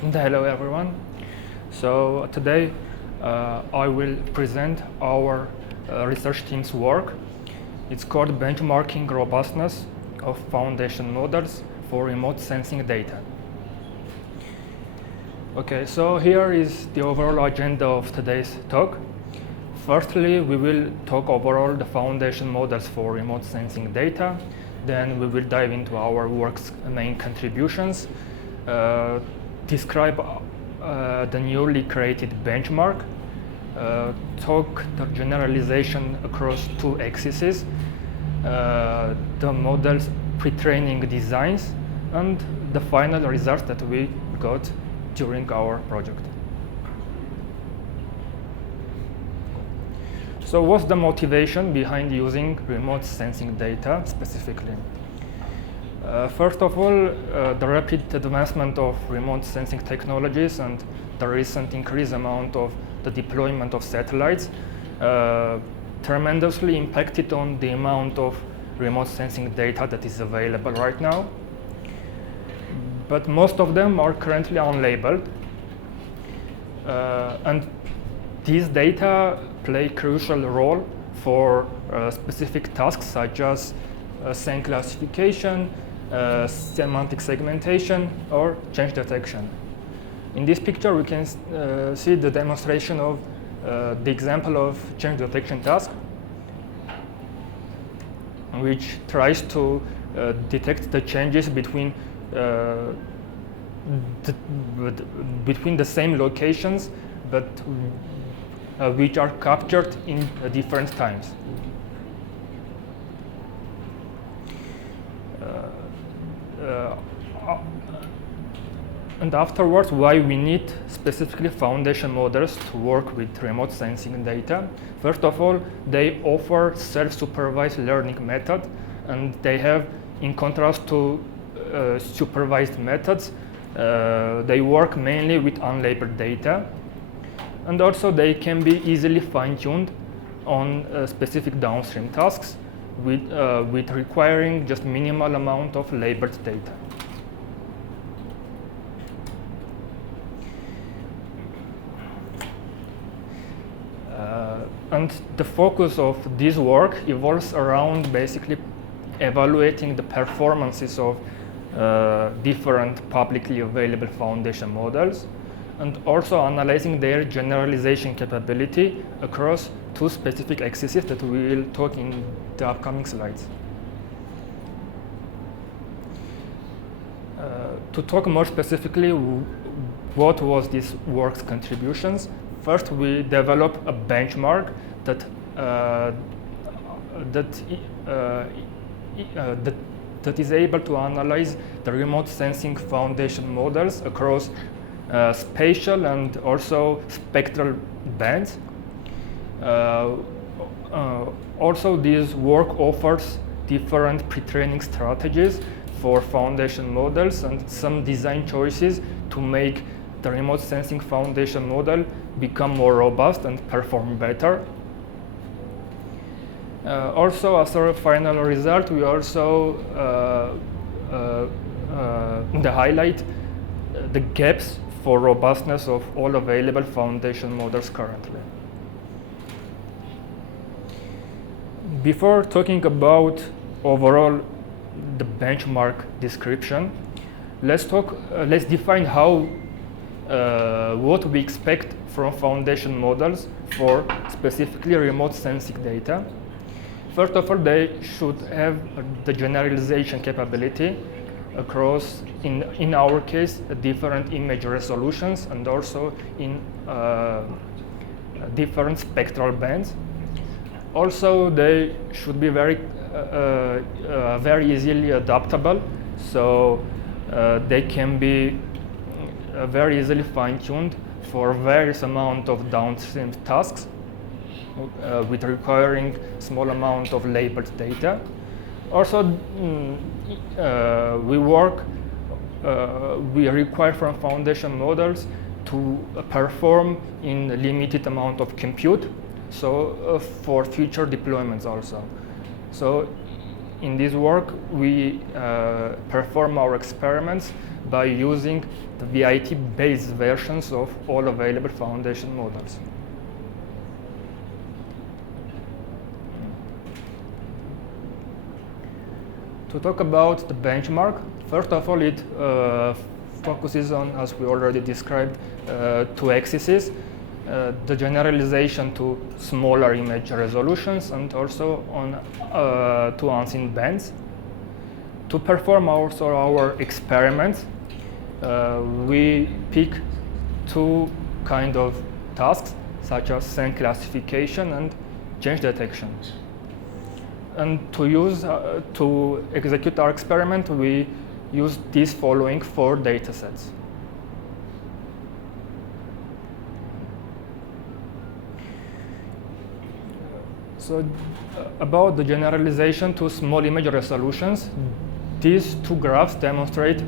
Hello everyone. So today I will present our research team's work. It's called Benchmarking Robustness of Foundation Models for Remote Sensing Data. Okay, so here is the overall agenda of today's talk. Firstly, we will talk overall the foundation models for remote sensing data. Then we will dive into our work's main contributions, describe the newly created benchmark, talk the generalization across two axes, the model's pre-training designs, and the final results that we got during our project. So what's the motivation behind using remote sensing data specifically? First of all, the rapid advancement of remote sensing technologies and the recent increased amount of the deployment of satellites tremendously impacted on the amount of remote sensing data that is available right now. But most of them are currently unlabeled. And these data play a crucial role for specific tasks such as scene classification, semantic segmentation, or change detection. In this picture, we can see the demonstration of the example of change detection task, which tries to detect the changes between the same locations, but which are captured in different times. And afterwards, why we need specifically foundation models to work with remote sensing data. First of all, they offer self-supervised learning method, and they have, in contrast to supervised methods, they work mainly with unlabeled data. And also they can be easily fine-tuned on specific downstream tasks with requiring just minimal amount of labeled data. And the focus of this work evolves around basically evaluating the performances of different publicly available foundation models, and also analyzing their generalization capability across two specific axes that we will talk in the upcoming slides. To talk more specifically, what was this work's contributions? First, we develop a benchmark that is able to analyze the remote sensing foundation models across spatial and also spectral bands. Also, this work offers different pre-training strategies for foundation models and some design choices to make the remote sensing foundation model become more robust and perform better. Also, as a final result, we also highlight the gaps for robustness of all available foundation models currently. Before talking about overall the benchmark description, let's define what we expect from foundation models for specifically remote sensing data. First of all, they should have the generalization capability across, in our case, different image resolutions and also in different spectral bands. Also, they should be very easily adaptable, so they can be very easily fine-tuned for various amount of downstream tasks with requiring small amount of labeled data. Also, we require from foundation models to perform in a limited amount of compute, so for future deployments also. So in this work, we perform our experiments by using the VIT-based versions of all available foundation models. To talk about the benchmark, first of all, it focuses on, as we already described, two axes, the generalization to smaller image resolutions and also on to unseen bands. To perform also our experiments, we pick two kind of tasks, such as scene classification and change detection. And to execute our experiment, we use these following 4 data sets. So about the generalization to small image resolutions, these 2 graphs demonstrate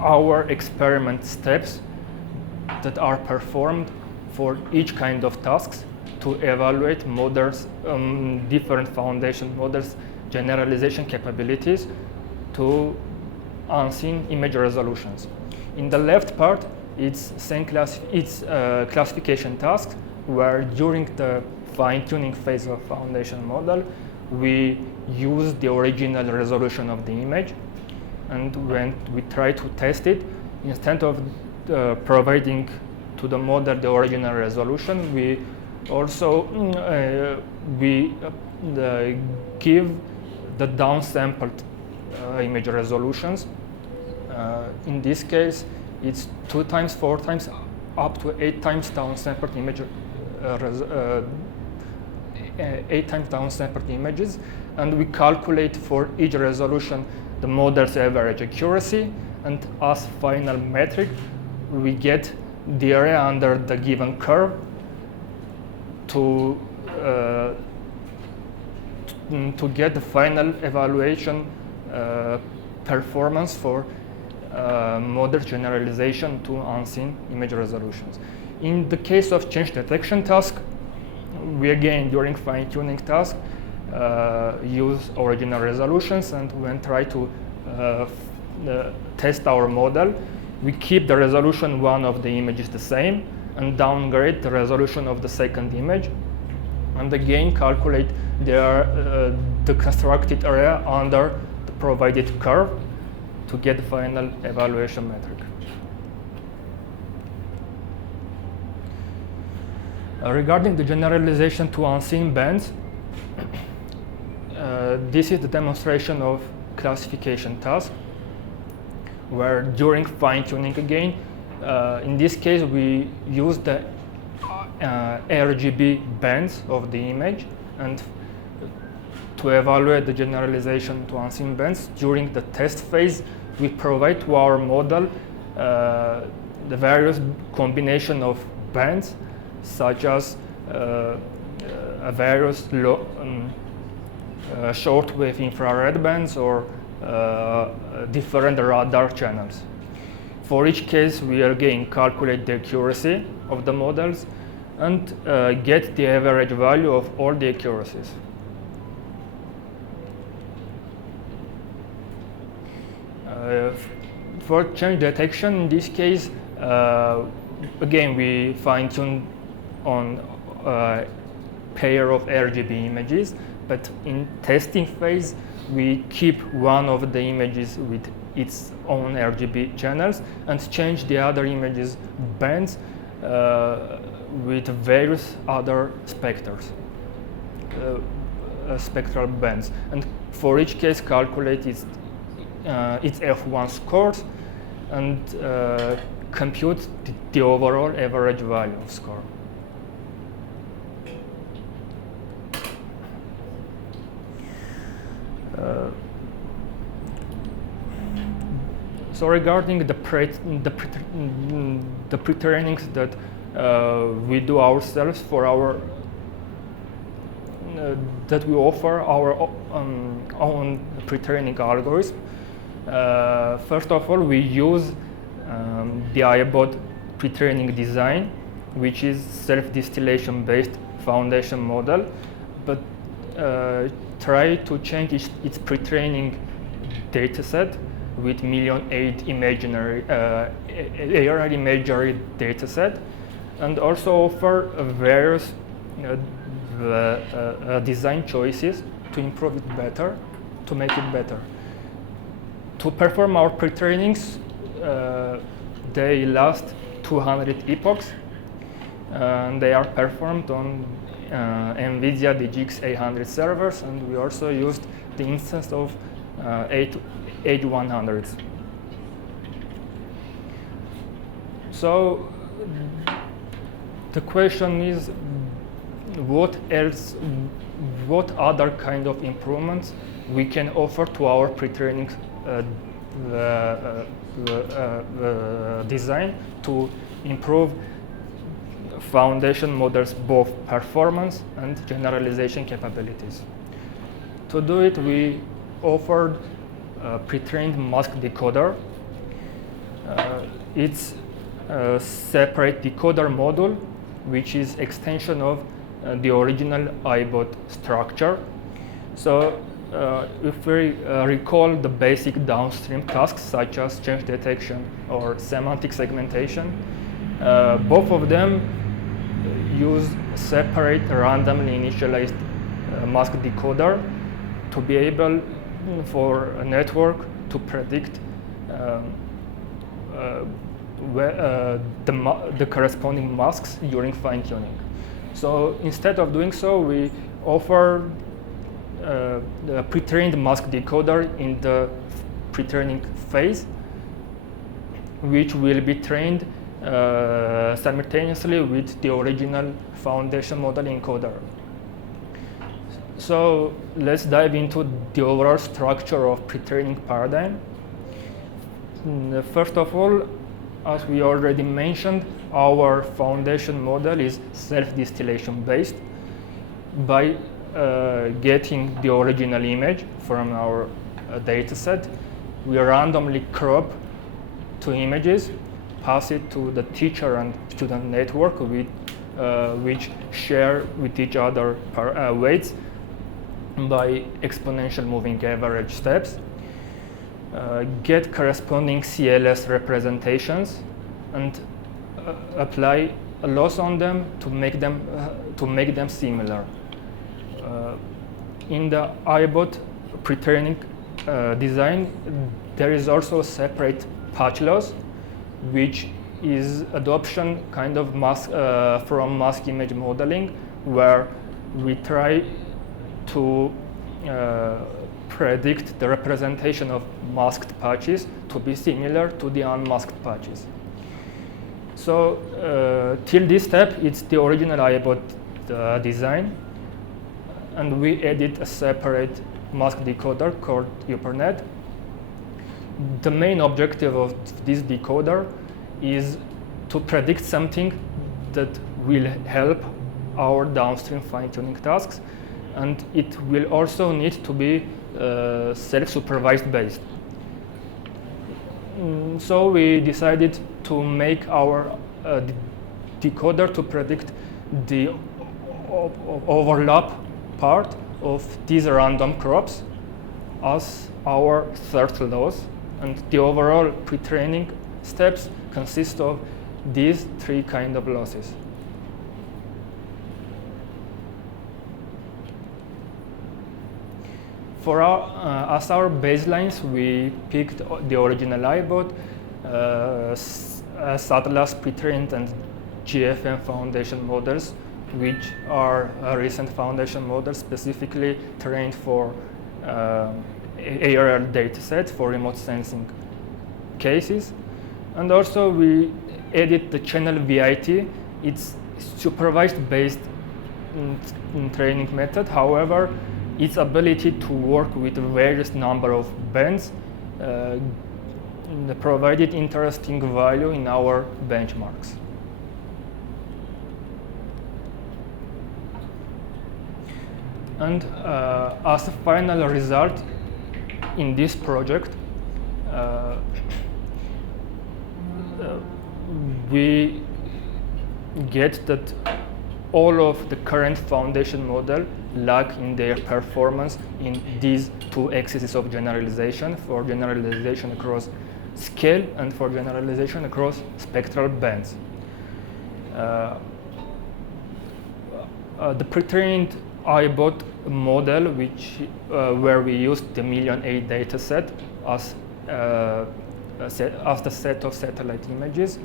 our experiment steps that are performed for each kind of tasks to evaluate models, different foundation models' generalization capabilities to unseen image resolutions. In the left part, it's classification tasks, where during the fine-tuning phase of foundation model, we use the original resolution of the image, and when we try to test it, instead of providing to the model the original resolution, we also give the downsampled image resolutions. In this case, it's 2 times, 4 times, up to 8 times downsampled image, 8 times downsampled images, and we calculate for each resolution the model's average accuracy, and as final metric, we get the area under the given curve to get the final evaluation performance for model generalization to unseen image resolutions. In the case of change detection task, we again, during fine-tuning task, use original resolutions, and when try to test our model, we keep the resolution one of the images the same and downgrade the resolution of the second image, and again calculate the constructed area under the provided curve to get the final evaluation metric. Regarding the generalization to unseen bands, this is the demonstration of classification task, where during fine-tuning again, in this case we use the RGB bands of the image, and to evaluate the generalization to unseen bands during the test phase, we provide to our model the various combination of bands, such as various shortwave infrared bands or different radar channels. For each case, we again calculate the accuracy of the models and get the average value of all the accuracies. For change detection, in this case, again, we fine-tune on a pair of RGB images, but in testing phase, we keep one of the images with its own RGB channels and change the other images bands with various other specters, spectral bands. And for each case, calculate its F1 scores and compute the overall average value of score. So regarding the pre-trainings that we do ourselves for our that we offer our own pre-training algorithm. First of all, we use the iBot pre-training design, which is self-distillation based foundation model, but try to change its pre-training dataset with million-8 imaginary AR imagery dataset, and also offer various design choices to improve it better, to make it better. To perform our pre-trainings, they last 200 epochs, and they are performed on NVIDIA DGX 800 servers, and we also used the instance of 8100s. So the question is, what else, what other kind of improvements we can offer to our pre-training design to improve foundation models' both performance and generalization capabilities. To do it, we offered a pre-trained mask decoder. It's a separate decoder module, which is extension of the original iBot structure. So if we recall the basic downstream tasks such as change detection or semantic segmentation, both of them use separate randomly initialized mask decoder to be able for a network to predict the corresponding masks during fine-tuning. So instead of doing so, we offer the pre-trained mask decoder in the pre-training phase, which will be trained simultaneously with the original foundation model encoder. So let's dive into the overall structure of pre-training paradigm. First of all, as we already mentioned, our foundation model is self-distillation based. By getting the original image from our dataset, we randomly crop two images, pass it to the teacher and student network which share with each other weights by exponential moving average steps, get corresponding CLS representations, and apply a loss on them to make them similar. In the iBot pre-training design, there is also a separate patch loss, which is adoption kind of from mask image modeling, where we try to predict the representation of masked patches to be similar to the unmasked patches. So till this step, it's the original iBot design, and we added a separate mask decoder called YerevaNN. The main objective of this decoder is to predict something that will help our downstream fine-tuning tasks, and it will also need to be self-supervised based. So we decided to make our decoder to predict the overlap part of these random crops as our third loss, and the overall pre-training steps consist of these three kind of losses. For as our baselines, we picked the original iBot, Atlas pre-trained and GFM foundation models, which are recent foundation models specifically trained for ARL dataset for remote sensing cases. And also we added the channel VIT. It's supervised based training method. However, its ability to work with various number of bands provided interesting value in our benchmarks. And as a final result in this project, we get that all of the current foundation model lag in their performance in these two axes of generalization, for generalization across scale and for generalization across spectral bands. The pre-trained iBot model, where we used the Million-A dataset as the set of satellite images,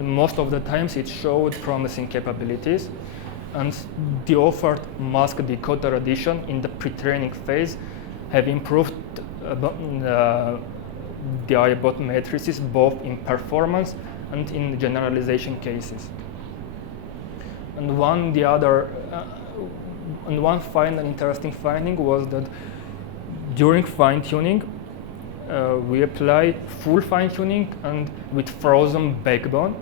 most of the times it showed promising capabilities, and the offered mask decoder addition in the pre-training phase have improved the iBot matrices both in performance and in generalization cases. And one final interesting finding was that during fine-tuning, we apply full fine-tuning and with frozen backbone,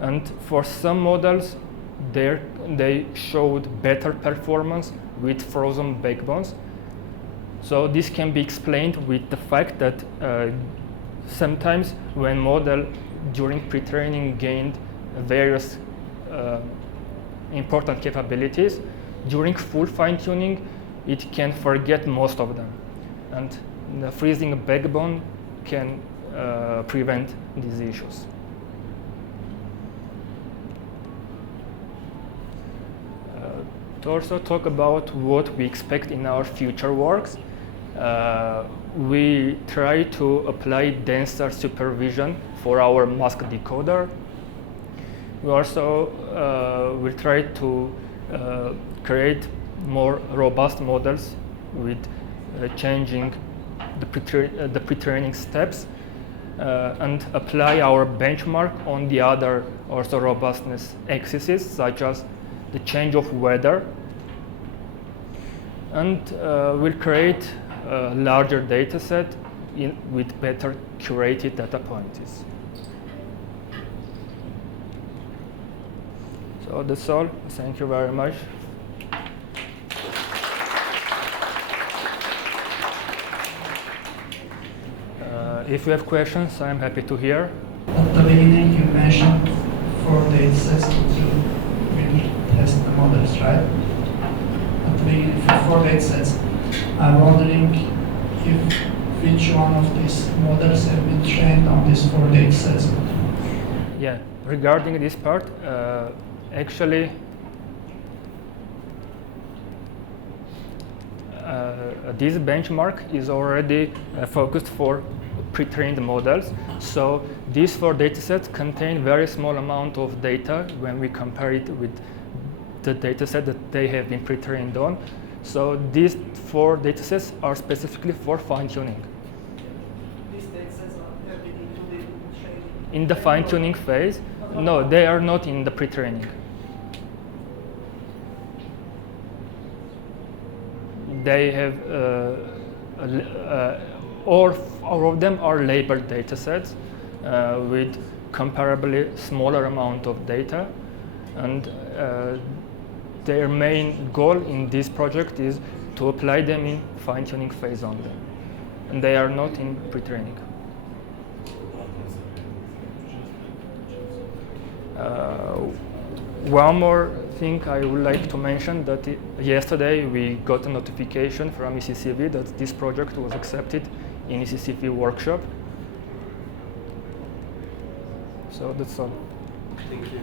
and for some models they showed better performance with frozen backbones. So this can be explained with the fact that sometimes when model during pre-training gained various important capabilities, during full fine-tuning it can forget most of them, and the freezing a backbone can prevent these issues. To also talk about what we expect in our future works, we try to apply denser supervision for our mask decoder. We also will try to create more robust models with changing the pre-training steps and apply our benchmark on the other also robustness axes, such as the change of weather. And we'll create a larger data set with better curated data points. So that's all. Thank you very much. If you have questions, I'm happy to hear. At the beginning, you mentioned 4 datasets to really test the models, right? At the beginning, for 4 datasets, I'm wondering if which one of these models have been trained on these 4 datasets. Yeah, regarding this part, actually, this benchmark is already focused for pre-trained models. So these 4 datasets contain very small amount of data when we compare it with the dataset that they have been pre-trained on. So these 4 datasets are specifically for fine-tuning. These datasets have been included in training? In the fine-tuning phase, no, they are not in the pre-training. They have all of them are labeled datasets with comparably smaller amount of data, and their main goal in this project is to apply them in fine-tuning phase only, and they are not in pre-training. One more thing I would like to mention, that yesterday we got a notification from ECCV that this project was accepted in ECCV workshop. So that's all. Thank you.